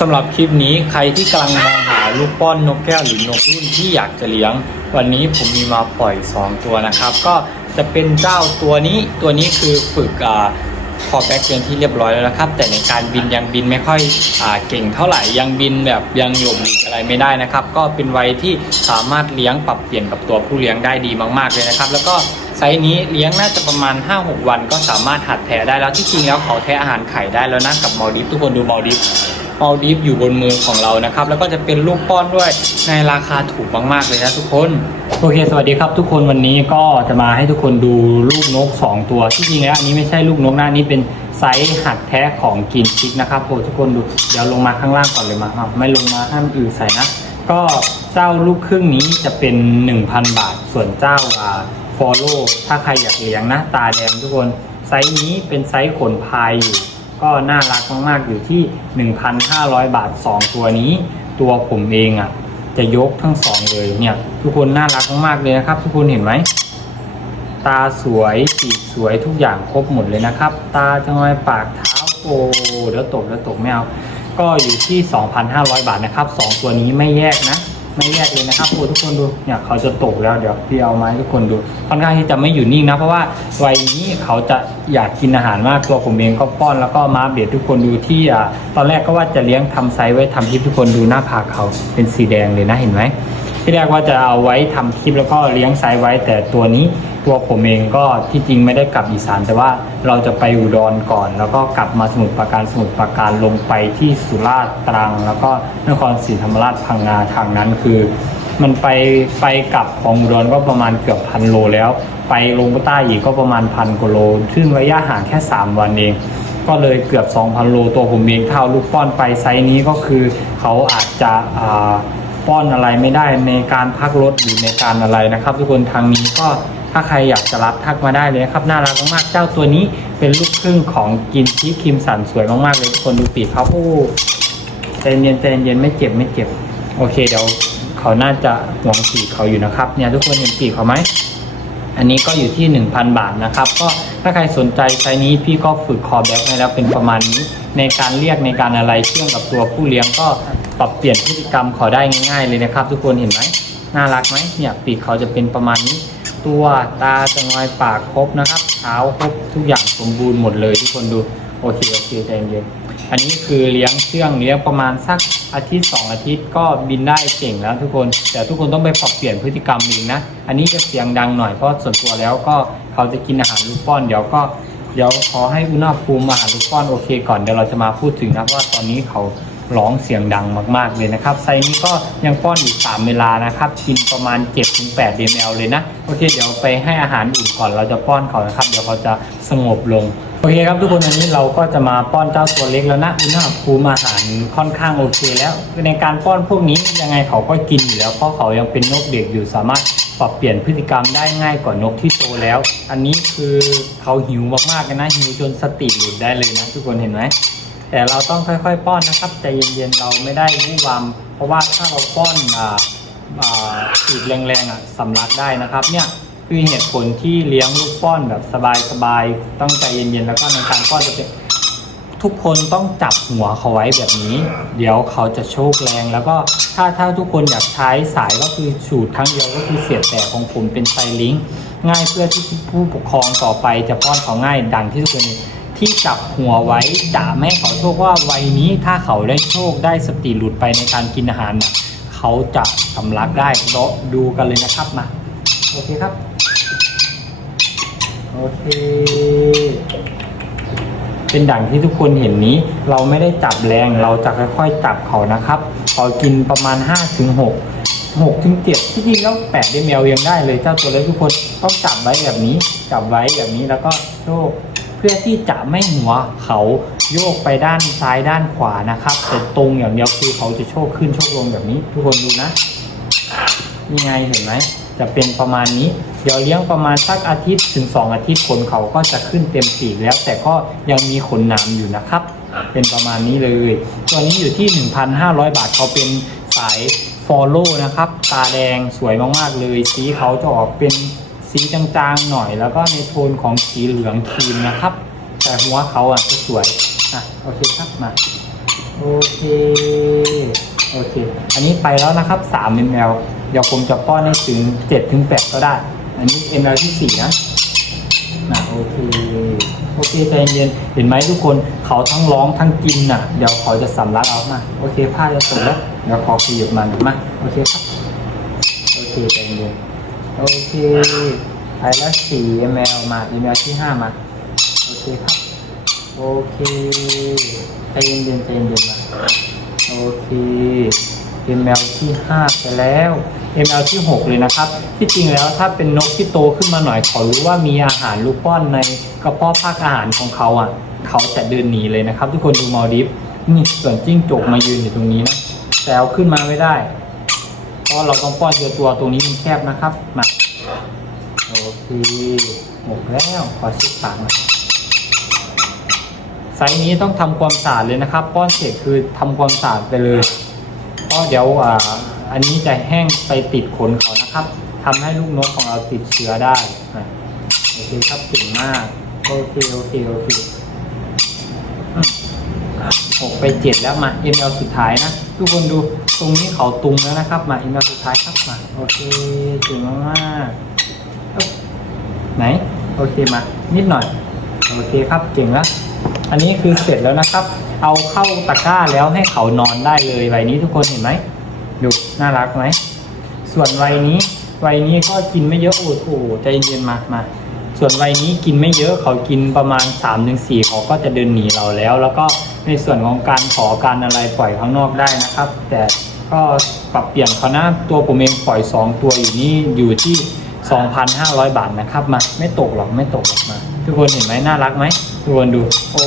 สำหรับคลิปนี้ใครที่กำลังมองหาลูกป้อนนกแก้วหรือนกรุ่นที่อยากจะเลี้ยง วันนี้ผมมีมาปล่อย 2 ตัวนะครับ ก็จะเป็นเจ้าตัวนี้ตัวนี้คือฝึกอ่าคอแบ็กเป็นที่เรียบร้อยแล้วนะครับ แต่ในการบินยังบินไม่ค่อยอเก่งเท่าไหร่ยังบินแบบยังหลบหลีกอะไรไม่ได้นะครับ ก็เป็นวัยที่สามารถเลี้ยงปรับเปลี่ยนกับตัวผู้เลี้ยงได้ดีมากๆเลยนะครับ แล้วก็ไซส์นี้เลี้ยงน่าจะประมาณ 5-6 วัน ก็สามารถหัดแทะได้แล้วที่จริงแล้วเขาแทะอาหารไข่ได้แล้วนะกับมอลดิฟทุกคนดูมอลดิฟ มอลดีฟอยู่บนมือของเรานะครับ แล้วก็จะเป็นลูกป้อนด้วยในราคาถูกมากๆเลยนะทุกคน โอเค สวัสดีครับทุกคนวันนี้ก็จะมาให้ทุกคนดูลูกนก 2 ตัวที่จริงแล้วอันนี้ไม่ใช่ลูกนกนะอันนี้เป็นไซส์หัดแท้ของกินชิกนะครับโอ้ทุกคนดูเดี๋ยวลงมาข้างล่างก่อนเลยมาครับไม่ลงมาห้ามอือใส่นะ ก็เจ้าลูกครึ่งนี้จะเป็น 1,000 บาท ส่วนเจ้าอ่าฟอลโล่ถ้าใครอยากเลี้ยงนะ ตาแดงทุกคนไซส์นี้เป็นไซส์ขนพายอยู่ ก็น่ารักมากๆอยู่ที่ 1,500 บาท 2 ตัวนี้ ตัวผมเองอะ่ะ จะยกทั้งสองเลยเนี่ย ทุกคนน่ารักมากๆเลยนะครับ ทุกคนเห็นไหมตาสวยปีกสวยทุกอย่างครบหมดเลยนะครับ ตาจงอยปากเท้าโอ้เดี๋ยวตกเดี๋ยวตกไม่เอาก็อยู่ที่ 2,500 บาทนะครับ 2 ตัวนี้ไม่แยกนะ ไม่แยกเลยนะครับโอ้ทุกคนดูเนี่ยเขาจะตกแล้วเดี๋ยวพี่เอาไม้ทุกคนดูค่อนข้างที่จะไม่อยู่นิ่งนะเพราะว่าวัยนี้เขาจะอยากกินอาหารมากตัวผมเองก็ป้อนแล้วก็มาเบียดทุกคนดูที่อะตอนแรกก็ว่าจะเลี้ยงทำไซส์ไว้ทำคลิปทุกคนดูหน้าผากเขาเป็นสีแดงเลยนะเห็นไหมที่แรกว่าจะเอาไว้ทำคลิปแล้วก็เลี้ยงไซส์ไว้แต่ตัวนี้ ตัวผมเองก็ที่จริงไม่ได้กลับอีสาน แต่ว่าเราจะไปอุดรก่อน แล้วก็กลับมาสมุทรปราการสมุทรปราการลงไปที่สุราษฎร์ตรัง แล้วก็นครศรีธรรมราชพังงาทางนั้นคือ มันไปไปกลับของอุดรก็ประมาณเกือบพันโลแล้ว ไปลงใต้อีกก็ประมาณพันกว่าโลซึ่งระยะห่างแค่ 3 วันเอง ก็เลยเกือบ 2,000 โลตัวผมเองเท่าลูกป้อนไปไซส์นี้ก็คือเขาอาจจะ ป้อนอะไรไม่ได้ในการพักรถหรือในการอะไรนะครับ ทุกคนทางนี้ก็ถ้าใครอยากจะรับทักมาได้เลยครับน่ารักมากๆเจ้าตัวนี้เป็นลูกครึ่งของกินชีสครีมสันสวยมากๆเลยทุกคนดูปีกเขาโอ้ใจเย็นใจเย็นไม่เจ็บไม่เจ็บ โอเคเดี๋ยวเขาน่าจะห่วงปีกเขาอยู่นะครับเนี่ยทุกคนเห็นปีกเขาไหมอันนี้ก็อยู่ที่ 1,000 บาทนะครับ ก็ถ้าใครสนใจไซนี้พี่ก็ฝึกคอแบ็กให้แล้วเป็นประมาณนี้ ในการเรียกในการอะไรเชื่อมกับตัวผู้เลี้ยงก็ ปรับเปลี่ยนพฤติกรรมเขาได้ง่าย ๆ เลยนะครับ ทุกคนเห็นไหมน่ารักไหมเนี่ยปีกเขาจะเป็นประมาณนี้ ตัวตาจะงอยปากครบนะครับเท้าครบทุกอย่างสมบูรณ์หมดเลยทุกคนดูโอเคโอเคใจเย็นอันนี้คือเลี้ยงเชื่องเลี้ยงประมาณสักอาทิตย์สองอาทิตย์ก็บินได้เก่งแล้วทุกคน แต่ทุกคนต้องไปปรับเปลี่ยนพฤติกรรมเองนะ อันนี้จะเสียงดังหน่อยเพราะส่วนตัวแล้วก็เขาจะกินอาหารลูกป้อนเดี๋ยวก็เดี๋ยวขอให้อุณหภูมิอาหารลูกป้อนโอเคก่อนเดี๋ยวเราจะมาพูดถึงนะว่าตอนนี้เขา ร้องเสียงดังมาก ๆ เลยนะครับ ไซนี้ก็ยังป้อนอยู่3เวลานะครับ กินประมาณ 7-8 ml เลยนะ โอเค เดี๋ยวไปให้อาหารอุ่นก่อนเราจะป้อนเขานะครับ เดี๋ยวเขาจะสงบลง โอเคครับทุกคนอันนี้เราก็จะมาป้อนเจ้าตัวเล็กแล้วนะอุณหภูมิอาหารค่อนข้างโอเคแล้วในการป้อนพวกนี้ยังไงเขาก็กินอยู่แล้วเพราะเขายังเป็นนกเด็กอยู่สามารถปรับเปลี่ยนพฤติกรรมได้ง่ายกว่านกที่โตแล้ว อันนี้คือเขาหิวมากๆเลยนะหิวจนสติหลุดได้เลยนะ ทุกคนเห็นไหม แต่เราต้องค่อยๆป้อนนะครับใจเย็นๆเราไม่ได้วู่วามเพราะว่าถ้าเราป้อนอ่าอ่าฉีดแรงๆอะสำลักได้นะครับ เนี่ยคือเหตุผลที่เลี้ยงลูกป้อนแบบสบายๆต้องใจเย็นๆแล้วก็ในการป้อนจะเป็นทุกคนต้องจับหัวเขาไว้แบบนี้ เดี๋ยวเขาจะโชกแรง แล้วก็ถ้าถ้าทุกคนอยากใช้สายก็คือฉูดครั้งเดียวก็คือเสียบแต่ของผมเป็นไซลิงก์ง่ายเพื่อที่ผู้ปกครองต่อไปจะป้อนเขาง่ายดังที่ทุกคน ที่จับหัวไว้จะไม่ให้เขาโชคว่าวัยนี้ถ้าเขาได้โชคได้สติหลุดไปในการกินอาหารนะเขาจะสำลักได้เราดูกันเลยนะครับมาโอเคครับ โอเค เป็นดั่งที่ทุกคนเห็นนี้ เราไม่ได้จับแรงเราจะค่อยๆจับเขานะครับเขากินประมาณ5ถึง6 6ถึง7ที่จริงแล้ว8ได้แมวยังได้เลยเจ้าตัวเล็กทุกคนต้องจับไว้แบบนี้จับไว้แบบนี้แล้วก็โชค เพื่อที่จะไม่หัวเขาโยกไปด้านซ้ายด้านขวานะครับแต่ตรงอย่างเดียวคือเขาจะโชคขึ้นโชคลงแบบนี้ ทุกคนดูนะนี่ไงเห็นไหมจะเป็นประมาณนี้ เดี๋ยวเลี้ยงประมาณสักอาทิตย์ถึง 2 อาทิตย์ขนเขาก็จะขึ้นเต็มปีกแล้ว แต่ก็ยังมีขนหนามอยู่นะครับ เป็นประมาณนี้เลย ตัวนี้อยู่ที่ 1,500 บาทเขาเป็นสาย follow นะครับ ตาแดงสวยมากๆเลย สีเขาจะออกเป็น สีจางๆหน่อยแล้วก็ในโทนของสีเหลืองครีมนะครับ แต่หัวเขาอะจะสวยอะโอเคครับมาโอเคโอเค อันนี้ไปแล้วนะครับ3 ml เดี๋ยวผมจะป้อนให้ถึง7ถึง8ก็ได้ อันนี้ ml ที่4นะนะโอเคโอเคใจเย็นๆเห็นไหมทุกคนเขาทั้งร้องทั้งกินน่ะ เดี๋ยวเขาจะสำลักเอามาโอเคผ้าจะตกแล้วเดี๋ยวขอขยับมันมาโอเคครับโอเคใจเย็น โอเคไปแล้ว4 ml มา ml ที่5มา โอเคครับ โอเคใจเย็นๆใจเย็นมาโอเค ml ที่5ไปแล้ว ml ที่6เลยนะครับ ที่จริงแล้วถ้าเป็นนกที่โตขึ้นมาหน่อยเขารู้ว่ามีอาหารลูกป้อนในกระเพาะภาคอาหารของเขาอะ เขาจะเดินหนีเลยนะครับ ทุกคนดูมอลดิฟนี่ส่วนจิ้งจกมายืนอยู่ตรงนี้นะแต่เอาขึ้นมาไม่ได้ เพราะเราต้องป้อนเจอตัวตรงนี้มันแคบนะครับมาโอเคหมดแล้วขอเช็ดปากหน่อยไซส์นี้ต้องทำความสะอาดเลยนะครับ ป้อนเสร็จคือทำความสะอาดไปเลยเพราะเดี๋ยวอ่าอันนี้จะแห้งไปติดขนเขานะครับทำให้ลูกนกของเราติดเชื้อได้โอเคครับเก่งมากโอเคโอเคโอเค หกไปเจ็ดแล้วมา ml สุดท้ายนะ ทุกคนดูตรงนี้เขาตุงแล้วนะครับ มา ml สุดท้ายครับมาโอเคเก่งมากๆไหน โอเคมา นิดหน่อย โอเคครับเก่งแล้ว อันนี้คือเสร็จแล้วนะครับ เอาเข้าตะกร้าแล้วให้เขานอนได้เลยวัยนี้ทุกคนเห็นไหมดูน่ารักไหมส่วนวัยนี้วัยนี้ก็กินไม่เยอะโอ้โหใจเย็นมามา ส่วนวัยนี้กินไม่เยอะเขากินประมาณ3าถึงสเขาก็จะเดินหนีเราแล้ว แล้วก็ในส่วนของการขอการอะไรปล่อยข้างนอกได้นะครับ แต่ก็ปรับเปลี่ยนเขานะตัวผมเองปล่อย 2 ตัวอยู่นี่อยู่ที่ 2,500 บาทนะครับมาไม่ตกหรอกไม่ตกหรอกมา ทุกคนเห็นไหมน่ารักไหมทุกคนดูโอ้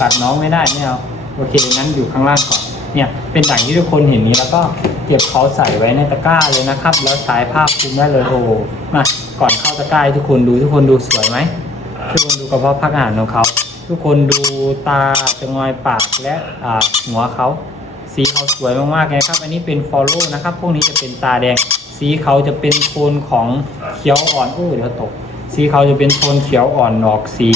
กัดน้องไม่ได้ไม่เอาโอเคงั้นอยู่ข้างล่างก่อนเนี่ยเป็นอย่างที่ทุกคนเห็นนี้แล้วก็ เก็บเขาใส่ไว้ในตะกร้าเลยนะครับ แล้วใช้ผ้าคลุมได้เลยโอ้มาก่อนเข้าตะกร้าทุกคนดูทุกคนดูสวยไหมทุกคนดูกระเพาะพักอาหารของเขาทุกคนดูตาจงอยปากและอ่าหัวเขาสีเขาสวยมากๆเลยครับ อันนี้เป็นฟอลโล่นะครับ พวกนี้จะเป็นตาแดง สีเขาจะเป็นโทนของเขียวอ่อนโอ้เดี๋ยวตก สีเขาจะเป็นโทนเขียวอ่อนออกสี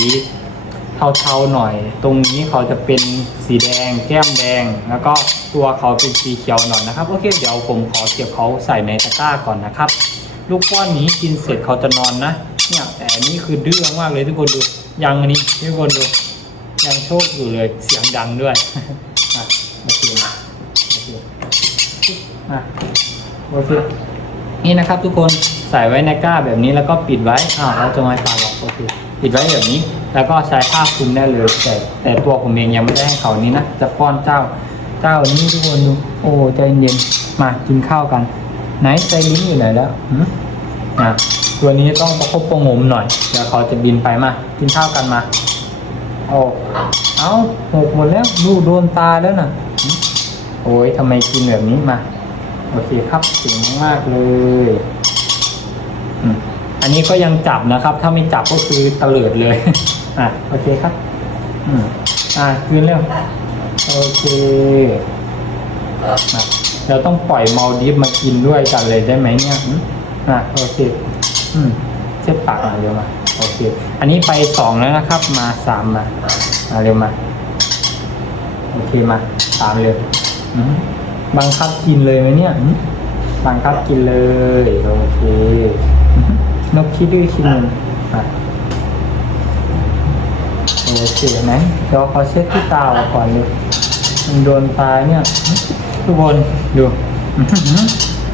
เทาๆหน่อย ตรงนี้เขาจะเป็นสีแดง แก้มแดง แล้วก็ตัวเขาเป็นสีเขียวหน่อยนะครับ โอเค เดี๋ยวผมขอเก็บเขาใส่ในตะกร้าก่อนนะครับ ลูกป้อนนี้กินเสร็จเขาจะนอนนะ เนี่ยแต่นี่คือดื้อมากเลยทุกคนดู ยังอันนี้ทุกคนดู ยังโชคอยู่เลย เสียงดังด้วยอะโอเคนะโอเคอะโอเคนี่นะครับทุกคนใส่ไว้ในก้าแบบนี้แล้วก็ปิดไว้อ้าเราจะมาปาหรอกโอเค ปิดไว้แบบนี้ แล้วก็ใช้ผ้าคลุมได้เลย แต่แต่ตัวผมเองยังไม่ได้ให้เขานี้นะ จะป้อนเจ้า เจ้านี่ทุกคนดูโอ้ใจเย็นมากินข้าวกัน ไหนใจลิ้นอยู่ไหนแล้วหืมอะตัวนี้ต้องประคบประงมหน่อยเดี๋ยวเขาจะบินไปมา กินข้าวกันมาโอ้เอาหกหมดแล้วดูโดนตาแล้วน่ะโอ้ยทำไมกินแบบนี้มาโอเคครับเก่งมากๆเลย อันนี้ก็ยังจับนะครับ ถ้าไม่จับก็คือเตลิดเลย อะโอเคครับ อืมอะคืนเร็วโอเคเราต้องปล่อยมัลดิฟมากินด้วยกันเลยได้ไหมเนี่ยอะโอเค อืมเช็ดปากหน่อยเร็วมาโอเค อันนี้ไปสองแล้วนะครับ มาสามมามาเร็วมา โอเคมาสามเร็วอืมบังคับกินเลยไหมเนี่ยอืมบังคับกินเลย โอเค นกคิดดื้อคิดหนึ่งอะโอเคไหมเดี๋ยวขอเช็ดที่ตาก่อนเลยมันโดนตาเนี่ยทุกคนดู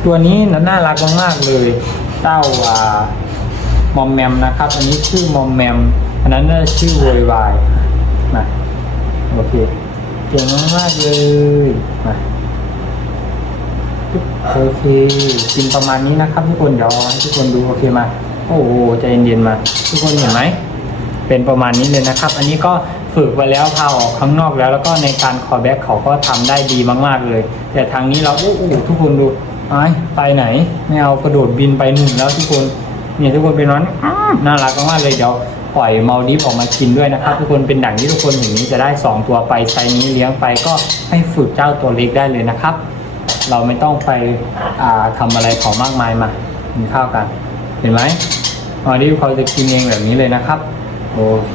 ตัวนี้น่ารักมากๆเลยเต้าอ่ามอมแมมนะครับ อันนี้ชื่อมอมแมม อันนั้นน่าชื่อโวยวายมาโอเคเก่งมากๆเลยมาโอเคกินประมาณนี้นะครับทุกคนเดี๋ยวให้ทุกคนดูโอเคมา โอ้โหใจเย็นๆมา ทุกคนเห็นไหมเป็นประมาณนี้เลยนะครับ อันนี้ก็ฝึกไปแล้วพาออกข้างนอกแล้ว แล้วก็ในการคอแบ็กเขาก็ทำได้ดีมากๆเลย แต่ทางนี้เราโอ้โหทุกคนดูไอ้ไปไหน ไม่เอากระโดดบินไปหนึ่งแล้วทุกคนเนี่ยทุกคนเป็นนั้นอ้าวน่ารักมากๆเลยเดี๋ยวปล่อยมัลดิฟออกมากินด้วยนะครับ ทุกคนเป็นดั่งที่ทุกคนอย่างนี้จะได้ 2 ตัวไปไซนี้เลี้ยงไปก็ให้ฝึกเจ้าตัวเล็กได้เลยนะครับ เราไม่ต้องไปอ่าทำอะไรเขามากมายมากินข้าวกัน เห็นไหมมัลดิฟเขาจะกินเองแบบนี้เลยนะครับ โอเค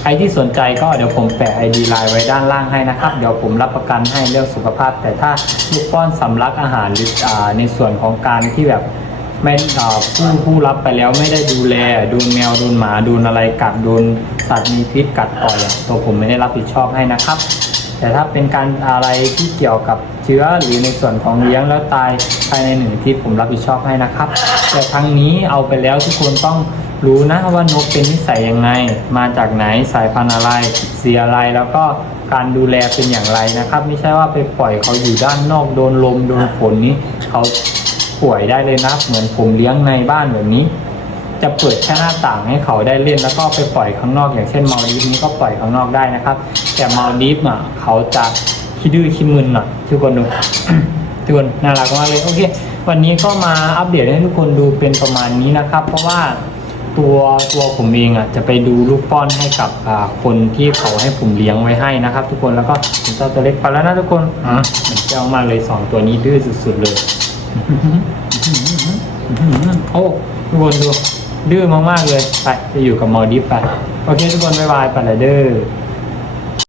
ใครที่สนใจก็เดี๋ยวผมแปะ ID ไลน์ไว้ด้านล่างให้นะครับ เดี๋ยวผมรับประกันให้เรื่องสุขภาพ แต่ถ้าลูกป้อนสำลักอาหารหรืออในส่วนของการที่แบบไม่ผู้ผู้รับไปแล้วไม่ได้ดูแลโดนแมวโดนหมาโดนอะไรกัดโดนสัตว์มีพิษกัดต่อยตัวผมไม่ได้รับผิดชอบให้นะครับ แต่ถ้าเป็นการอะไรที่เกี่ยวกับเชื้อหรือในส่วนของเลี้ยงแล้วตายภายในหนึ่งที่ผมรับผิดชอบให้นะครับ แต่ครั้งนี้เอาไปแล้วทุกคนต้องรู้นะว่านกเป็นนิสัยยังไง มาจากไหนสายพันธุ์อะไรเสียอะไรแล้วก็การดูแลเป็นอย่างไรนะครับ ไม่ใช่ว่าไปปล่อยเขาอยู่ด้านนอกโดนลมโดนฝนนี้เขาป่วยได้เลยนะเหมือนผมเลี้ยงในบ้านแบบนี้ จะเปิดแค่หน้าต่างให้เขาได้เล่นแล้วก็ไปปล่อยข้างนอก อย่างเช่นมาลดีฟนี้ก็ปล่อยข้างนอกได้นะครับ แต่มาลดีฟอะเขาจะขี้ดื้อขี้มึนหน่อยทุกคนดู ทุกคนน่ารักมากเลยโอเค วันนี้ก็มาอัปเดตให้ทุกคนดูเป็นประมาณนี้นะครับ เพราะว่าตัวตัวผมเองอะจะไปดูลูกป้อนให้กับคนที่เขาให้ผมเลี้ยงไว้ให้นะครับ ทุกคนแล้วก็ผมเจ้าตัวเล็กไปแล้วนะทุกคนอะมือนเจ้ามากเลยสองตัวนี้ดื้อสุดๆเลยโอ้ทุกคนดูดื้อมากๆเลยไปไปอยู่กับมอลดิฟไป โอเคทุกคนบ๊ายบายไปละเด้อ